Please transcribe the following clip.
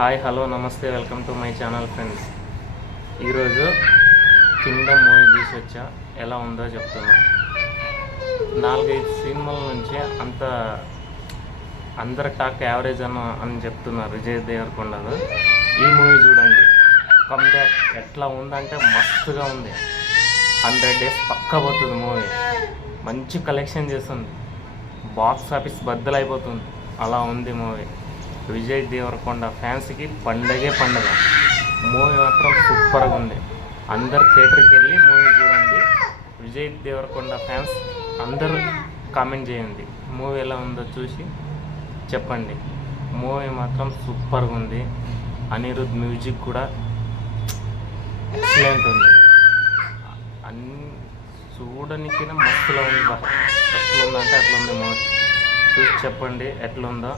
Hi hello నమస్తే welcome to my channel friends. ఈరోజు Kingdom movie చూసి వచ్చా, ఎలా ఉందో చెప్తున్నా. 4-5 సినిమాల నుంచి అందరు టాక్ యావరేజ్ అని చెప్తున్నారు విజయ్ దేవరకొండను. ఈ మూవీ చూడండి, కమ్బ్యాక్ ఎట్లా ఉందంటే మస్తుగా ఉంది. 100 days పక్కా పోతుంది మూవీ. మంచి కలెక్షన్ చేస్తుంది, బాక్స్ ఆఫీస్ బద్దలైపోతుంది. అలా ఉంది మూవీ. విజయ్ దేవరకొండ ఫ్యాన్స్కి పండగే పండగ. మూవీ మాత్రం సూపర్గా ఉంది. అందరు థియేటర్కి వెళ్ళి మూవీ చూడండి. విజయ్ దేవరకొండ ఫ్యాన్స్ అందరూ కామెంట్ చేయండి, మూవీ ఎలా ఉందో చూసి చెప్పండి. మూవీ మాత్రం సూపర్గా ఉంది. అనిరుద్ మ్యూజిక్ కూడా ఎక్సలెంట్ ఉంది. అన్ని చూడడానికి మస్తులో ఉంది. ఎట్లా ఉందంటే అట్లా ఉంది మూవీ. చూసి చెప్పండి ఎట్లుందో.